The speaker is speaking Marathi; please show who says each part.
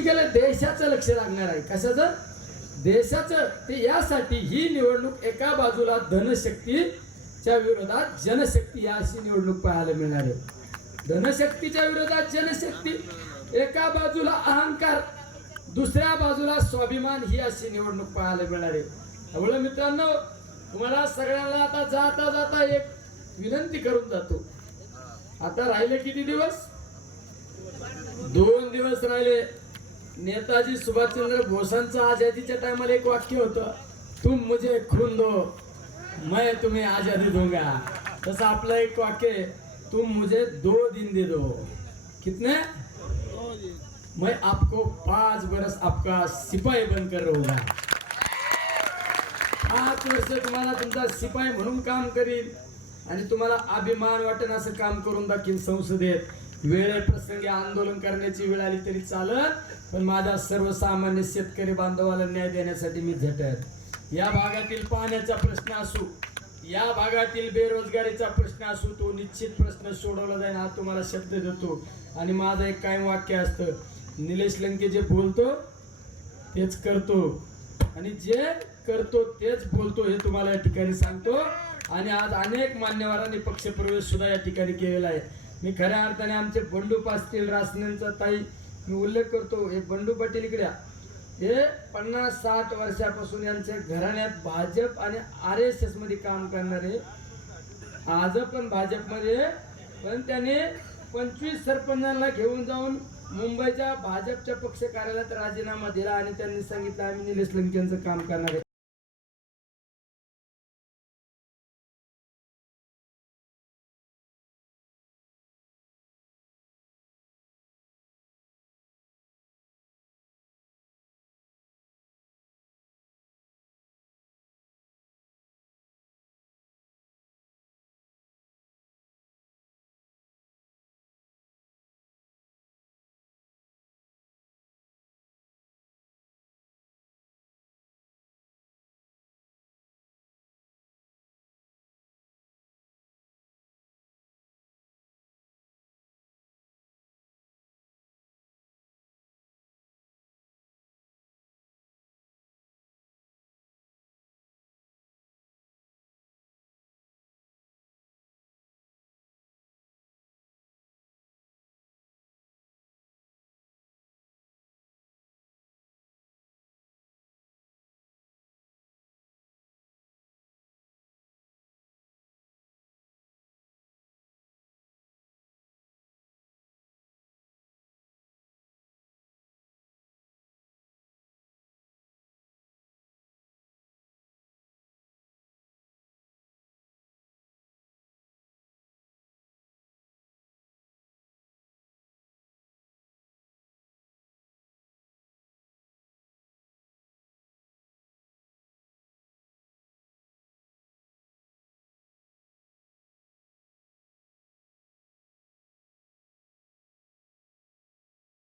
Speaker 1: निवडणुकीकडे देशाचं लक्ष लागणार आहे. कशाचं? देशाचं. ते यासाठी ही निवडणूक एका बाजूला धनशक्तीच्या विरोधात जनशक्ती या अशी निवडणूक पाहायला मिळणार आहे. धनशक्तीच्या विरोधात जनशक्ती एका बाजूला अहंकार दुसऱ्या बाजूला स्वाभिमान ही अशी निवडणूक पाहायला मिळणार आहे. त्यामुळे मित्रांनो तुम्हाला सगळ्यांना आता जाता जाता एक विनंती करून जातो. आता राहिले किती दिवस? दोन दिवस राहिले. नेताजी सुभाषचंद्र बोसांचं आझादीच्या टायमाला एक वाक्य होतं तुम मुझे खून दो मैं तुम्हें आजादी दूंगा. तसं आपलं एक वाक्य आहे, तुम मुझे दो दिन दे दो. कितने? मैं आपको पाच बरस आपका सिपाही बनकर रहूंगा। पाच वर्ष तुम्हाला तुमचा शिपाई म्हणून काम करील आणि तुम्हाला अभिमान वाटेन असं काम करून दाखील संसदेत. वेळे प्रसंगी आंदोलन करण्याची वेळ आली तरी चालत पण माझ्या सर्वसामान्य शेतकरी बांधवाला न्याय देण्यासाठी मी झटत. या भागातील पाण्याचा प्रश्न असू या भागातील बेरोजगारीचा प्रश्न असू तो निश्चित प्रश्न सोडवला जाईल हा तुम्हाला शब्द देतो. आणि माझं एक कायम वाक्य असतं निलेश लंके जे बोलतो तेच करतो. आणि जे करतो तेच बोलतो हे तुम्हाला या ठिकाणी सांगतो. आणि आज अनेक मान्यवरांनी पक्षप्रवेश सुद्धा या ठिकाणी केलेला आहे. मी खऱ्या अर्थाने आमचे बंडू असतील रासनेंचा ताई मी उल्लेख करतो हे बंडू पाटील इकड्या हे पन्नास साठ वर्षापासून यांच्या घराण्यात भाजप आणि आर एस एसमध्ये काम करणारे. आज पण भाजपमध्ये पण त्याने पंचवीस सरपंचांना घेऊन जाऊन मुंबईच्या भाजपच्या पक्ष कार्यालयात राजीनामा दिला आणि त्यांनी सांगितलं आम्ही निलेश लंकेंचं काम करणार आहे.